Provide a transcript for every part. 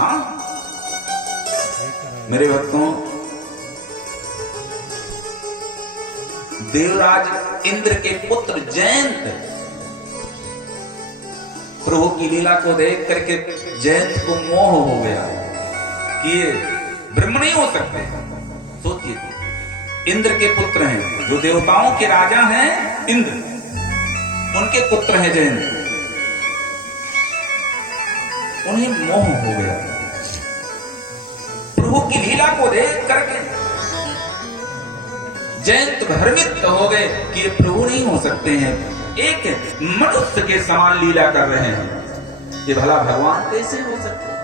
हाँ मेरे भक्तों, देवराज इंद्र के पुत्र जयंत प्रभु की लीला को देख करके जयंत को मोह हो गया कि ये ब्रह्म नहीं हो सकते। सोचिए, इंद्र के पुत्र हैं, जो देवताओं के राजा हैं इंद्र, उनके पुत्र हैं जयंत। उन्हें मोह हो गया प्रभु की लीला को देख करके। जयंत भ्रमित हो गए कि ये प्रभु नहीं हो सकते हैं, एक मनुष्य के समान लीला कर रहे हैं, ये भला भगवान कैसे हो सकते हैं।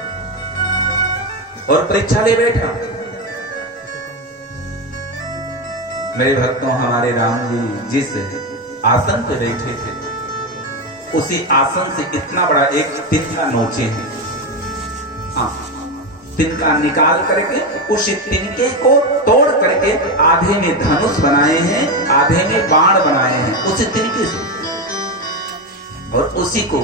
और परीक्षा ले बैठा। मेरे भक्तों, हमारे राम जी जिस आसन पे बैठे थे, उसी आसन से इतना बड़ा एक तिनका नोचे हैं। हाँ, तिनका निकाल करके उस तिनके को तोड़ करके आधे में धनुष बनाए हैं, आधे में बाण बनाए हैं उसी तिनके से, और उसी को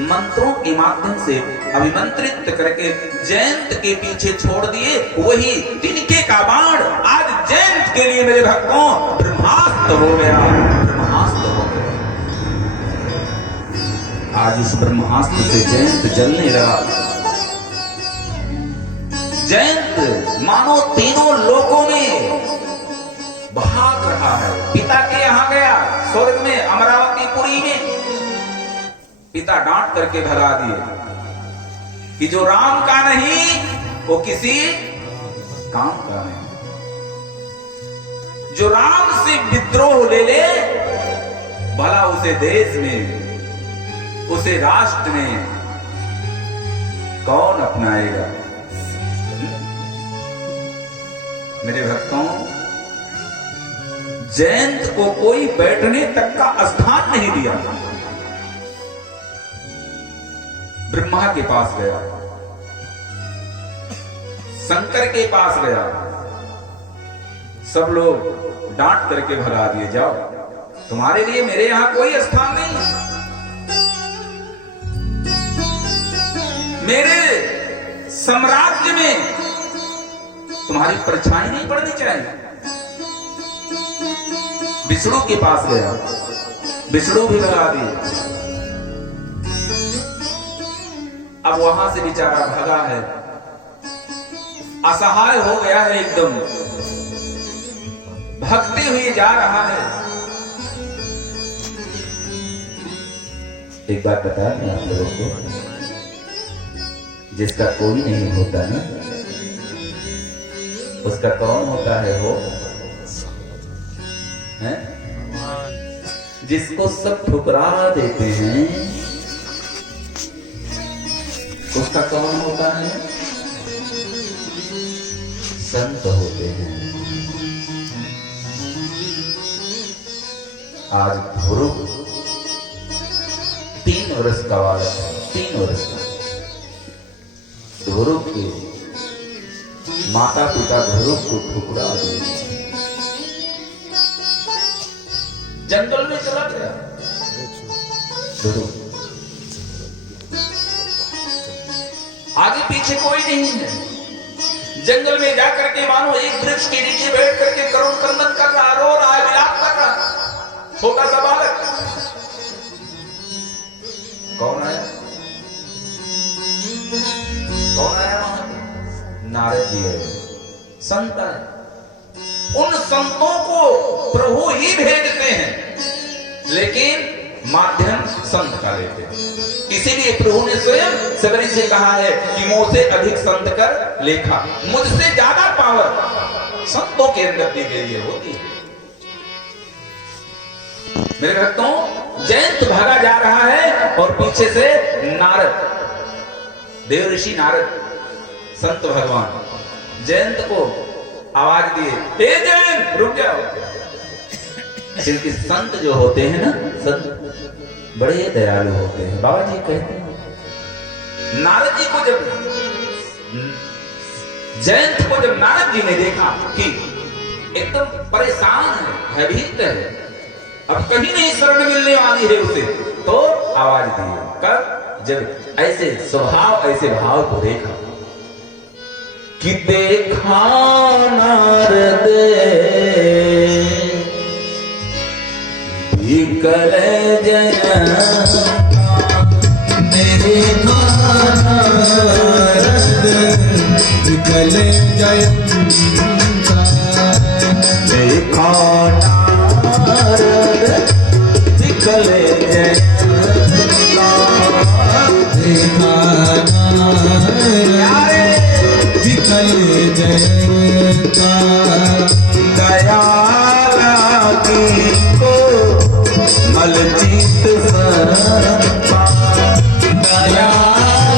मंत्रों के माध्यम से अभिमंत्रित करके जयंत के पीछे छोड़ दिए। वही तिनके का बाण आज जयंत के लिए मेरे भक्तों ब्रह्मास्त्र हो गया, ब्रह्मास्त्र हो गया। आज इस ब्रह्मास्त्र से जयंत जलने लगा। जयंत मानो तीनों लोकों में भाग रहा है। पिता के यहां गया स्वर्ग में, अमरावतीपुरी में। पिता डांट करके भगा दिए कि जो राम का नहीं वो किसी काम का नहीं। जो राम से विद्रोह ले ले, भला उसे देश में, उसे राष्ट्र में कौन अपनाएगा। मेरे भक्तों, जयंत को कोई बैठने तक का स्थान नहीं दिया। ब्रह्मा के पास गया, शंकर के पास गया, सब लोग डांट करके भगा दिए, जाओ तुम्हारे लिए मेरे यहां कोई स्थान नहीं है। मेरे साम्राज्य में तुम्हारी परछाई नहीं पड़नी चाहिए। विष्णु के पास गया, विष्णु भी भगा दिए। अब वहां से बेचारा भगा है, असहाय हो गया है, एकदम भगते हुए जा रहा है। एक बात बता दें आप लोगों को, जिसका कोई नहीं होता ना, उसका कौन होता है वो है? जिसको सब ठुकरा देते हैं उसका कौन होता है? संत होते हैं। आज ध्रुव 3 वर्ष का बालक है, 3 वर्ष का। ध्रुव के माता पिता ध्रुव को ठुकरा दिए, जंगल में चला गया ध्रुव। आगे पीछे कोई नहीं है। जंगल में जाकर के मानो एक वृक्ष के नीचे बैठ करके करुण क्रंदन कर रहा, रो रहा है, विलाप कर रहा, छोटा सा बालक। कौन आया? कौन आया वहां? नारद जी है, संत है। उन संतों को प्रभु ही भेजते हैं, लेकिन माध्यम संत का लेते हैं। इसीलिए प्रभु ने स्वयं सबरी से कहा है कि मुझसे अधिक संत कर लेखा। मुझसे ज्यादा पावर संतों के अंदर दी गई है, होती है। मेरे भक्तों, जयंत भागा जा रहा है और पीछे से नारद, देव ऋषि नारद, संत भगवान जयंत को आवाज दिए, हे जयंत रुक जाओ। क्योंकि संत जो होते हैं ना, संत बड़े दयालु होते हैं। बाबा जी कहते हैं, नारद जी को जब जयंत को जब नारद जी ने देखा कि एकदम परेशान है, भयभीत है, अब कहीं नहीं शरण मिलने वाली है उसे, तो आवाज दी। कब? जब ऐसे स्वभाव, ऐसे भाव को देखा। कि देखा नारद विकल जयंता, देखा नारद विकल जयंता, देखा नारद विकल जयंता, देखा नारद विकल जयंता, दया लागी को मलचित संता, दया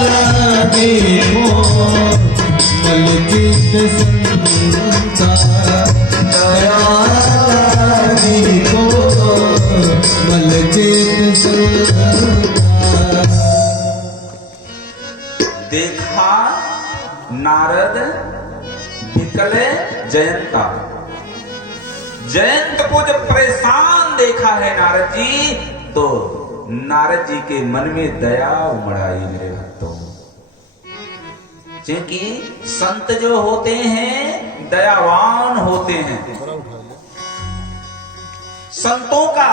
लागी को मलचित संता, दया लागी को मलचित संता। देखा नारद विकल जयंता, जयंत को जब परेशान देखा है नारद जी, तो नारद जी के मन में दया उमड़ आई मेरे भक्तों। क्योंकि संत जो होते हैं दयावान होते हैं। संतों का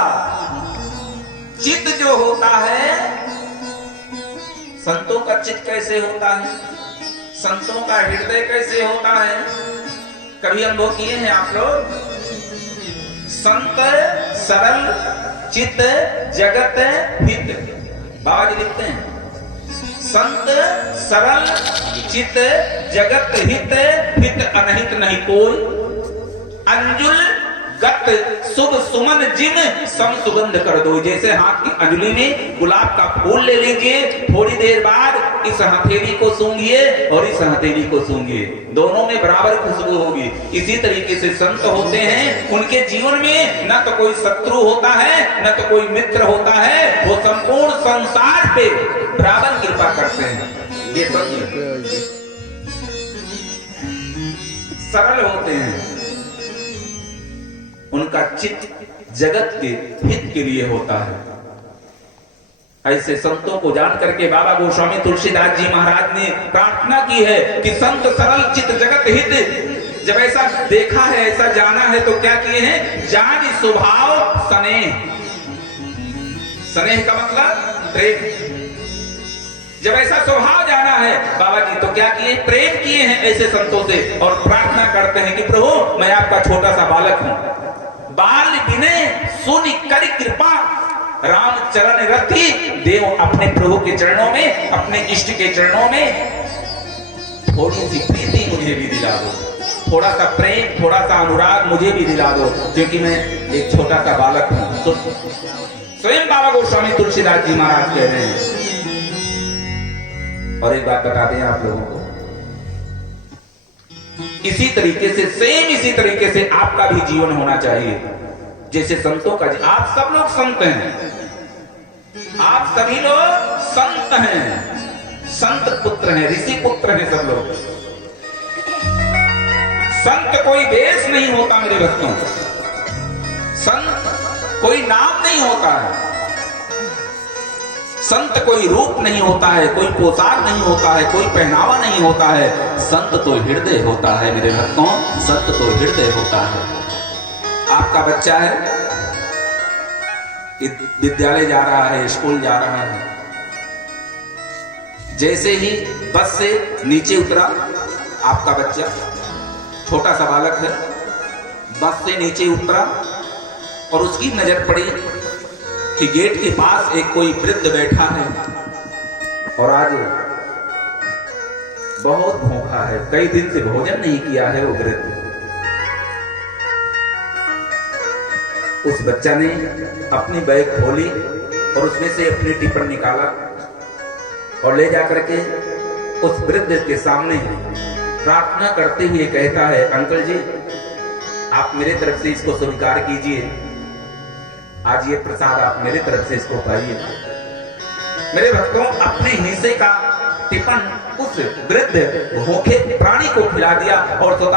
चित्त जो होता है, संतों का चित्त कैसे होता है, संतों का हृदय कैसे होता है, कभी अनुभव किए हैं आप लोग? संत सरल चित्त जगत हित, बाबा जी लिखते हैं संत सरल चित्त जगत हित, हित अनहित नहीं कोई, अंजुल गत शुभ सुमन जिम सम सुगंध कर दो। जैसे हाथ की अंजलि में गुलाब का फूल ले लीजिए, थोड़ी देर बाद इस हथेली को सूंघिए और इस हथेली को सूंघिए, दोनों में बराबर खुशबू होगी। इसी तरीके से संत होते हैं, उनके जीवन में न तो कोई शत्रु होता है न तो कोई मित्र होता है, वो संपूर्ण संसार पे बराबर कृपा करते हैं। ये संत सरल होते हैं, उनका चित्त जगत के हित के लिए होता है। ऐसे संतों को जान करके बाबा गोस्वामी तुलसीदास जी महाराज ने प्रार्थना की है कि संत सरल चित्त जगत हित। जब ऐसा देखा है, ऐसा जाना है, तो क्या किए हैं? जान स्वभाव स्नेह, स्नेह का मतलब प्रेम। जब ऐसा स्वभाव जाना है बाबा जी, तो क्या किए? प्रेम किए हैं ऐसे संतों से और प्रार्थना करते हैं कि प्रभु मैं आपका छोटा सा बालक हूं, बाल विनय सुनि कर कृपा, राम चरण रति देव अपने प्रभु के चरणों में, अपने इष्ट के चरणों में थोड़ी सी प्रीति मुझे भी दिला दो, थोड़ा सा प्रेम, थोड़ा सा अनुराग मुझे भी दिला दो, क्योंकि मैं एक छोटा सा बालक हूं। तो स्वयं बाबा गोस्वामी तुलसीदास जी महाराज कह रहे हैं। और एक बात बता दें आप लोगों को, इसी तरीके से सेम इसी तरीके से आपका भी जीवन होना चाहिए। जैसे संतों का, आप सब लोग संत हैं, आप सभी लोग संत हैं, संत पुत्र हैं, ऋषि पुत्र हैं सब लोग। संत कोई वेश नहीं होता मेरे भक्तों, संत कोई नाम नहीं होता है, संत कोई रूप नहीं होता है, कोई पोशाक नहीं होता है, कोई पहनावा नहीं होता है। संत तो हृदय होता है मेरे भक्तों, संत तो हृदय होता है। आपका बच्चा है, विद्यालय जा रहा है, स्कूल जा रहा है, जैसे ही बस से नीचे उतरा आपका बच्चा, छोटा सा बालक है, बस से नीचे उतरा और उसकी नजर पड़ी कि गेट के पास एक कोई वृद्ध बैठा है और आज बहुत भूखा है, कई दिन से भोजन नहीं किया है वो वृद्ध। उस बच्चा ने अपनी बैग खोली और उसमें से अपनी टिफिन निकाला और ले जाकर के उस वृद्ध के सामने प्रार्थना करते हुए कहता है, अंकल जी आप मेरे तरफ से इसको स्वीकार कीजिए, आज ये प्रसाद आप मेरे तरफ से इसको पाइए। मेरे भक्तों, अपने हिस्से का टिफिन उस वृद्ध भूखे प्राणी को खिला दिया और स्वतः